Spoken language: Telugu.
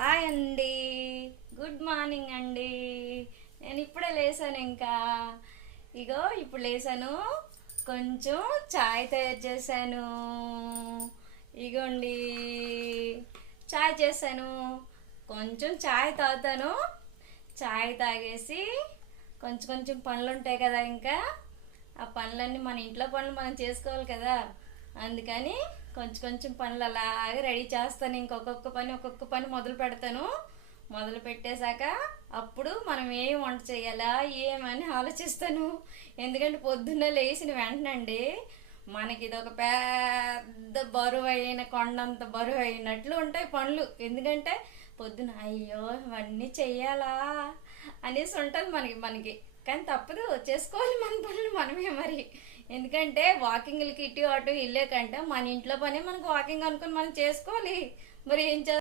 హాయ్ అండి. గుడ్ మార్నింగ్ అండి. నేను ఇప్పుడే లేసాను. ఇప్పుడు లేసాను. కొంచెం చాయ్ తయారు చేశాను. ఇగోండి, చాయ్ చేశాను. కొంచెం చాయ్ తాగుతాను. చాయ్ తాగేసి కొంచెం కొంచెం పనులు ఉంటాయి కదా, ఆ పనులన్నీ మన ఇంట్లో పనులు మనం చేసుకోవాలి కదా. అందుకని కొంచెం కొంచెం పనులు అలాగే రెడీ చేస్తాను. ఒక్కొక్క పని మొదలు పెడతాను. మొదలు పెట్టేశాక అప్పుడు మనం ఏం వంట చేయాలా ఏమని ఆలోచిస్తాను. ఎందుకంటే పొద్దున్న లేచిన వెంటనండి మనకి ఇది ఒక పెద్ద బరువు అయిన కొండంత బరువు అయినట్లు ఉంటాయి పనులు. ఎందుకంటే పొద్దున అయ్యో ఇవన్నీ చెయ్యాలా అనేసి ఉంటుంది మనకి. కానీ తప్పదు, చేసుకోవాలి మన పనులు మనమే మరి. ఎందుకంటే వాకింగ్లకి ఇటు అటు ఇల్లే కంటే మన ఇంట్లో పని మనకు వాకింగ్ అనుకుని మనం చేసుకోవాలి. మరి ఏం చేస్తాం.